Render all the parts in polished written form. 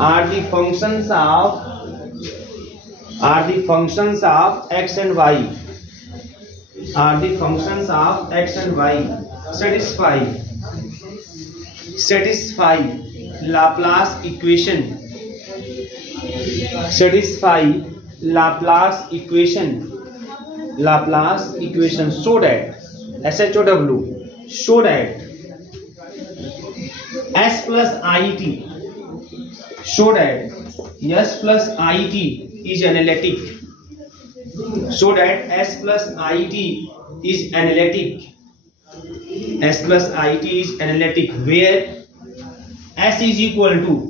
are the functions of x and y, are the functions of x and y satisfy Laplace equation, satisfy Laplace equation so that SHOW so that s plus it, so that s plus it is analytic, so that s plus it is analytic, s plus it is analytic, where s is equal to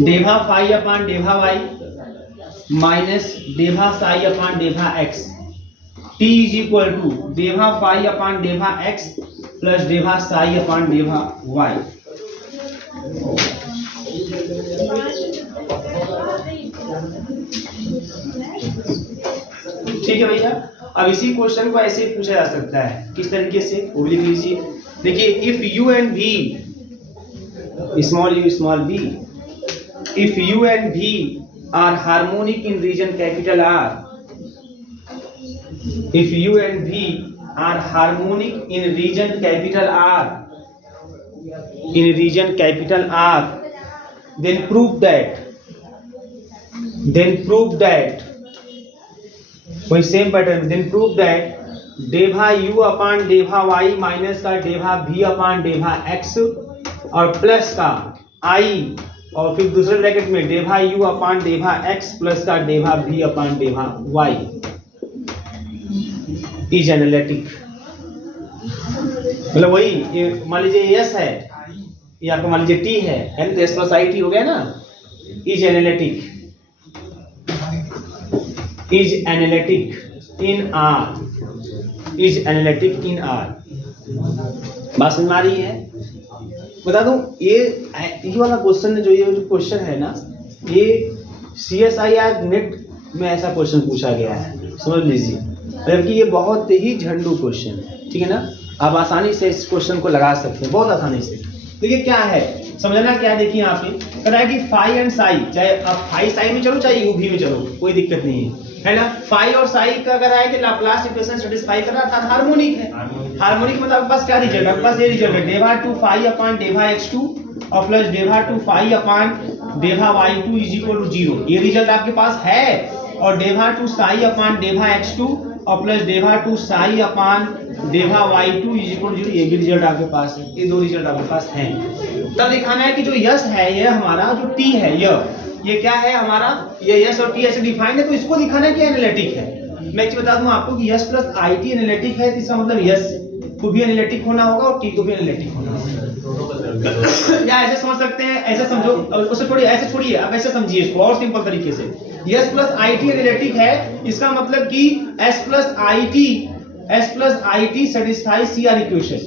डेभा phi upon डेभा y minus डेभा psi upon डेभा x, t is equal to डेभा phi upon डेभा x plus डेभा psi upon डेभा y. ठीक है भैया। अब इसी क्वेश्चन को ऐसे पूछा जा सकता है, किस तरीके से वो लिख लीजिए। देखिए, if u and v small u small b, if u and v are harmonic in region capital R, if u and v are harmonic in region capital R, in region capital R, then prove that वही same pattern, then prove that डेभा u upon डेभा y minus का डेभा v upon डेभा x और plus का i और फिर दूसरे ब्रैकेट में डेभा u अपान डेभा x प्लस का डेभा v अपान डेभा y इज एनालिटिक। मतलब वही मान लीजिए s है, ये आपका मान लीजिए t है तो s प्लस आई टी हो गया ना, is analytic, is analytic in R, is analytic in R। बात समझ में आ रही है? बता दूं, ये वाला क्वेश्चन जो क्वेश्चन है ना, ये CSIR नेट में ऐसा क्वेश्चन पूछा गया है, समझ लीजिए। जबकि ये बहुत ही झंडू क्वेश्चन है, ठीक है ना। आप आसानी से इस क्वेश्चन को लगा सकते हैं, बहुत आसानी से। देखिए क्या है, समझना क्या है। देखिए यहाँ पे कह रहा है कि फाई एंड साई, चाहे आप फाई साई में चलो चाहे यूभी में चलो, कोई दिक्कत नहीं है ना। फाई और साई का कह रहा है कि लाप्लास इक्वेशन सेटिस्फाई कर रहा था, हार्मोनिक है। हार्मोनिक मतलब बस क्या रिजल्ट है, बस ये रिजल्ट है, डेभा टू फाई अपान डेभा x2 और प्लस डेभा टू फाई अपान डेभा y2 इज इक्वल टू 0, ये रिजल्ट आपके पास है। और डेभा टू साई अपान डेभा x2 और प्लस डेभा टू साई अपान डेभा y2 इज इक्वल टू 0, ये भी रिजल्ट आपके पास है। ये दो रिजल्ट आपके पास हैं। तब दिखाना है कि जो यस है, ये हमारा जो टी है, ये क्या है हमारा, ये यस और टी ऐसे डिफाइंड है, तो इसको दिखाना है कि एनालिटिक है। मैं एक चीज बता दूं आपको कि yes plus I T analytic है, तो इसका मतलब यस को भी एनालिटिक होना होगा और टी को भी एनालिटिक होना होगा। या ऐसे समझ सकते हैं, ऐसे समझो, उससे थोड़ी ऐसे छोड़िए, अब ऐसे समझिए इसको और सिंपल तरीके से। Yes plus I T analytic है, इसका मतलब कि S plus I T satisfy CR equation,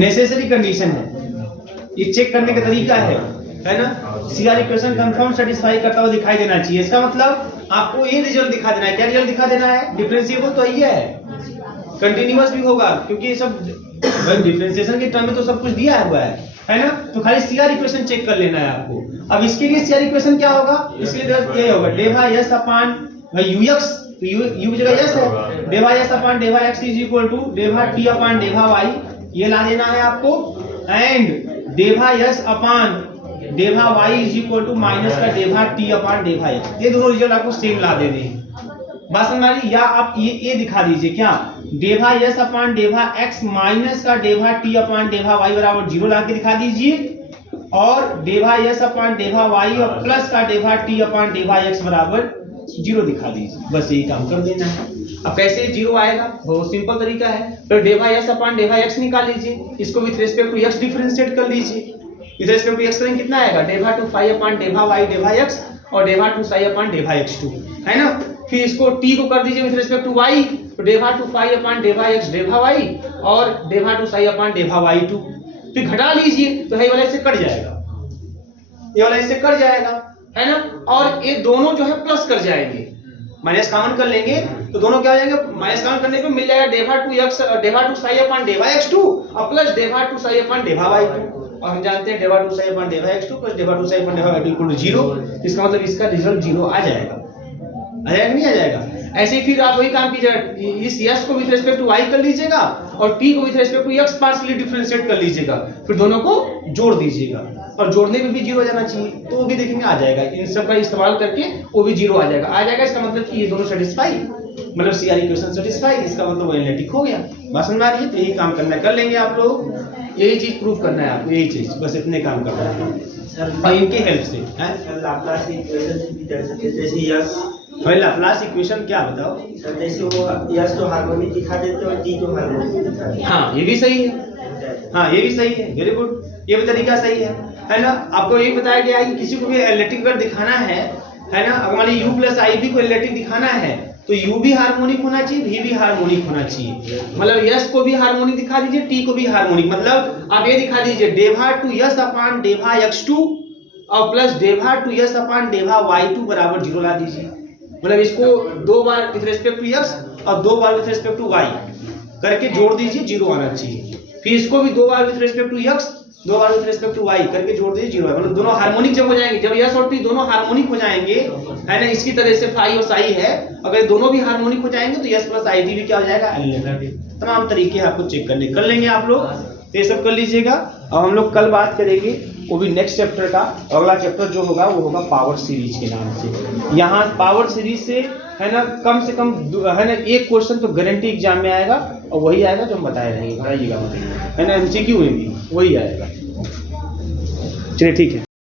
necessary condition है, ये चेक करने का तरीका है ना। CR इक्वेशन कंफर्म सेटिस्फाई करता हुआ दिखाई देना चाहिए। इसका मतलब आपको ये रिजल्ट दिखा देना है। क्या रिजल्ट दिखा देना है? डिफरेंशिएबल तो ये है, कंटिन्यूअस भी होगा, क्योंकि ये सब डिफरेंशिएशन के टर्म में तो सब कुछ दिया हुआ है ना। तो खाली CR इक्वेशन चेक कर लेना है आपको। अब इसके लिए CR इक्वेशन क्या होगा, इसके लिए ये होगा डेभा यस अपान ux, तो u की जगह यस है, डेभा यस अपान डेभा x इज इक्वल टू डेभा t अपान डेभा y, ये ला देना है आपको। एंड डेभा यस अपान डेभा y is equal to minus का डेभा t अपान डेभा x, ये दोनों रिजल्ट आपको सेम ला देने हैं। बात समझ आ रही? या आप ये दिखा दीजिए क्या, डेभा यस अपान डेभा x माइनस का डेभा t अपान डेभा y बराबर 0 ला के दिखा दीजिए, और डेभा यस अपान डेभा y और प्लस का डेभा t अपान डेभा x बराबर 0 दिखा दीजिए। बस यही काम कर देना है। अब कैसे 0 आएगा, बहुत सिंपल तरीका है। तो डेभा यस अपान डेभा x निकाल लीजिए, इसको with respect to x differentiate कर लीजिए। विद रिस्पेक्ट टू x करेंगे कितना आएगा, डेभा टू फाई अपान डेभा y डेभा x और डेभा टू साई अपान डेभा x2, है ना। फिर इसको t को कर दीजिए विद रिस्पेक्ट टू y, तो डेभा टू फाई अपान डेभा x डेभा y और डेभा टू साई अपान डेभा y2। फिर घटा लीजिए तो ये वाला इससे कट जाएगा, ये वाला इससे कट जाएगा, है ना। और ये दोनों जो है प्लस कर जाएंगे, माइनस कॉमन कर लेंगे तो दोनों क्या हो जाएंगे, माइनस कॉमन करने पे मिल जाएगा डेभा टू x डेभा टू साई अपान डेभा x2 और प्लस डेभा टू साई अपान डेभा y2। और हम जानते हैं डेवा 2 साई अपन डेवा x2 प्लस डेवा 2 साई अपन डेवा y2 इक्वल टू 0। इसका मतलब इसका रिजल्ट 0 आ जाएगा, नहीं आ जाएगा? ऐसे ही फिर आप वही काम कीजिएगा, इस यस को विद रिस्पेक्ट टू y कर लीजिएगा और t को with respect to x partially differentiate कर लीजिएगा, फिर दोनों को जोड़ दीजिएगा और जोड़ने में भी 0 आ जाना चाहिए, तो वो भी देखेंगे आ जाएगा। इन सब का इस्तेमाल करके वो भी 0 आ जाएगा। इसका मतलब कि ये दोनों सेटिस्फाई, मतलब सीआर इक्वेशन सेटिस्फाई, इसका मतलब वो एनालिटिक हो गया। बात समझ आ रही है? तो यही काम करना है, कर लेंगे आप लोग, यही चीज प्रूव करना है आपको, यही चीज, बस इतने काम करना है और इनके हेल्प से लाप्लास इक्वेशन जैसे यस भाई लाप्लास इक्वेशन क्या बताओ? सर, जैसे वो यस तो हार्मोनिक दिखा देते और टी तो हार्मोनिक दिखा देते। हाँ ये भी सही है, हाँ ये भी सही है, वेरी गुड, ये भी तरीका सही है ना? आपको ये बताया गया है कि किसी को भी एनालिटिक अगर दिखाना है ना, अगर मान लीजिए u प्लस आई बी को एनालिटिक दिखाना है तो u भी हार्मोनिक होना चाहिए, v भी हार्मोनिक होना चाहिए। मतलब यस को भी हार्मोनिक दिखा दीजिए, t को भी हार्मोनिक, मतलब आप ये दिखा दीजिए डेवा टू यस अपान डेवा x2 और प्लस डेवा टू यस अपान डेवा y2 बराबर 0 ला दीजिए। मतलब इसको 2 बार विद रिस्पेक्ट टू x और 2 बार विद रिस्पेक्ट टू y करके जोड़ दीजिए, 0 आना चाहिए। फिर इसको भी 2 बार विद रिस्पेक्ट टू x 2 बार विद रिस्पेक्ट टू y करके जोड़ दीजिए, 0 है। मतलब दोनों हार्मोनिक जब हो जाएंगे, जब यस और टी दोनों हार्मोनिक हो जाएंगे, है ना, इसकी तरह से फाई और साई है, अगर दोनों भी हार्मोनिक हो जाएंगे तो यस प्लस आई डी भी क्या हो जाएगा, एनालिटिक। तमाम तरीके आपको चेक कर लेंगे आप लोग, तो ये सब कर लीजिएगा। अब हम लोग कल बात करेंगे वो भी नेक्स्ट चैप्टर का, अगला चैप्टर जो होगा वो होगा पावर सीरीज के नाम से। यहाँ पावर सीरीज से है ना कम से कम है ना एक क्वेश्चन तो गारंटी एग्जाम में आएगा और वही आएगा जो हम बताए रहेंगे, बताइएगा, है ना, एमसीक्यू में भी वही आएगा। चलिए ठीक है।